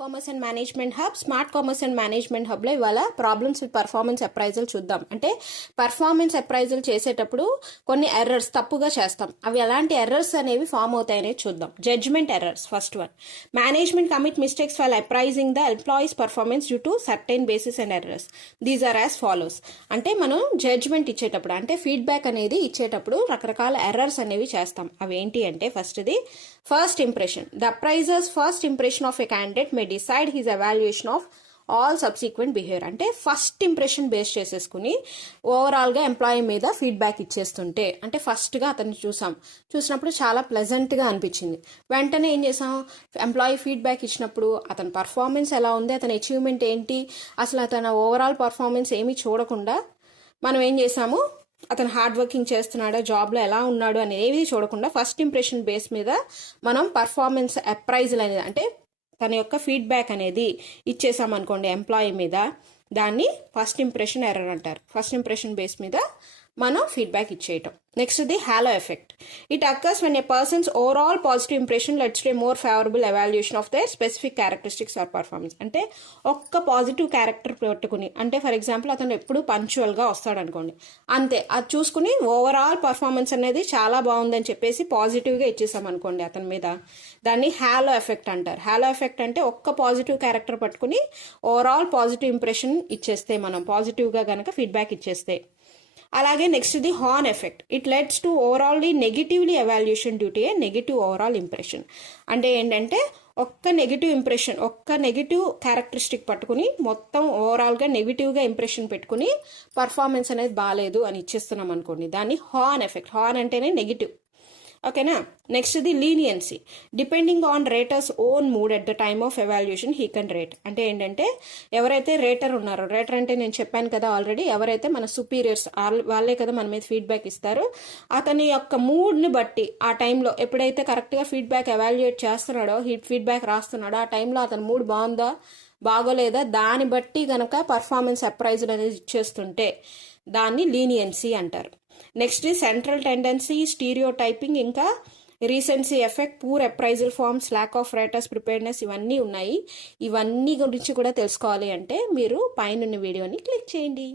Commerce and management hub. Smart commerce and management హబ్లో ఇవాళ problems with performance appraisal చూద్దాం. అంటే పర్ఫార్మెన్స్ అప్రైజల్ చేసేటప్పుడు కొన్ని ఎర్రర్స్ తప్పుగా చేస్తాం. అవి ఎలాంటి ఎర్రర్స్ అనేవి ఫామ్ అవుతాయనేది చూద్దాం. Judgement errors first one. Management commit mistakes while appraising the employees performance due to certain basis and errors. These are as follows. అంటే మనం జడ్జ్మెంట్ ఇచ్చేటప్పుడు అంటే ఫీడ్బ్యాక్ అనేది ఇచ్చేటప్పుడు రకరకాల ఎర్రర్స్ అనేవి చేస్తాం. అవి ఏంటి అంటే first impression. The appraisers first impression of a candidate May decide his evaluation of all subsequent behaviour. అంటే ఫస్ట్ ఇంప్రెషన్ బేస్ చేసేసుకుని ఓవరాల్గా ఎంప్లాయీ మీద ఫీడ్బ్యాక్ ఇచ్చేస్తుంటే, అంటే ఫస్ట్గా అతన్ని చూసినప్పుడు చాలా ప్లెజెంట్గా అనిపించింది. వెంటనే ఏం చేసాం, ఎంప్లాయీ ఫీడ్బ్యాక్ ఇచ్చినప్పుడు అతని పర్ఫార్మెన్స్ ఎలా ఉంది, అతని అచీవ్మెంట్ ఏంటి, అసలు అతని ఓవరాల్ పర్ఫార్మెన్స్ ఏమీ చూడకుండా మనం ఏం చేసాము, అతను హార్డ్ వర్కింగ్ చేస్తున్నాడా, జాబ్లో ఎలా ఉన్నాడు అనేది చూడకుండా ఫస్ట్ ఇంప్రెషన్ బేస్ మీద మనం పర్ఫార్మెన్స్ అప్రైజల్ అనేది అంటే తన యొక్క ఫీడ్బ్యాక్ అనేది ఇచ్చేసామనుకోండి ఎంప్లాయీ మీద, దాన్ని ఫస్ట్ ఇంప్రెషన్ ఎర్రర్ అంటారు. ఫస్ట్ ఇంప్రెషన్ బేస్ మీద మనం ఫీడ్బ్యాక్ ఇచ్చేయటం. Next the halo effect. It occurs when a person's overall positive impression leads to a more favourable evaluation of their specific characteristics or performance. అంటే ఒక్క positive character పెట్టుకుని, అంటే for example అతను ఎప్పుడు పంక్చువల్గా వస్తాడు అనుకోండి, అంతే అది చూసుకుని ఓవరాల్ పర్ఫార్మెన్స్ అనేది చాలా బాగుందని చెప్పేసి పాజిటివ్గా ఇచ్చేసాం అనుకోండి అతని మీద, దాన్ని హాలో ఎఫెక్ట్ అంటారు. హాలో ఎఫెక్ట్ అంటే ఒక్క పాజిటివ్ క్యారెక్టర్ పట్టుకుని ఓవరాల్ పాజిటివ్ ఇంప్రెషన్ ఇచ్చేస్తే, మనం పాజిటివ్గా కనుక ఫీడ్బ్యాక్ ఇచ్చేస్తే. అలాగే next the horn effect. It let's to ఓవరాల్లీ negatively evaluation due to A negative overall impression. అంటే ఏంటంటే ఒక్క నెగిటివ్ క్యారెక్టరిస్టిక్ పట్టుకుని మొత్తం ఓవరాల్గా నెగిటివ్గా ఇంప్రెషన్ పెట్టుకుని పర్ఫార్మెన్స్ అనేది బాగాలేదు అని ఇచ్చేస్తున్నాం అనుకోండి, దాన్ని హార్న్ ఎఫెక్ట్. హార్న్ అంటేనే నెగిటివ్, ఓకేనా. Next the leniency. Depending on rater's own mood at the time of evaluation he can rate. అంటే ఏంటంటే ఎవరైతే రేటర్ ఉన్నారో, రేటర్ అంటే నేను చెప్పాను కదా ఆల్రెడీ, ఎవరైతే మన సుపీరియర్స్ వాళ్ళే కదా మన మీద ఫీడ్బ్యాక్ ఇస్తారు, అతని యొక్క మూడ్ని బట్టి ఆ టైంలో ఎప్పుడైతే కరెక్ట్గా ఫీడ్బ్యాక్ ఎవాల్యుయేట్ చేస్తున్నాడో, ఫీడ్బ్యాక్ రాస్తున్నాడో, ఆ టైంలో అతని మూడ్ బాగుందా బాగోలేదా దాన్ని బట్టి కనుక పర్ఫార్మెన్స్ అప్రైజల్ అనేది ఇచ్చేస్తుంటే దాన్ని లీనియన్సీ అంటారు. Next central tendency, stereotyping, ఇంకా recency effect, poor appraisal forms, lack of rater's preparedness, ఇవన్నీ ఉన్నాయి. ఇవన్నీ గురించి కూడా తెలుసుకోవాలి అంటే మీరు పైన వీడియోని క్లిక్ చేయండి.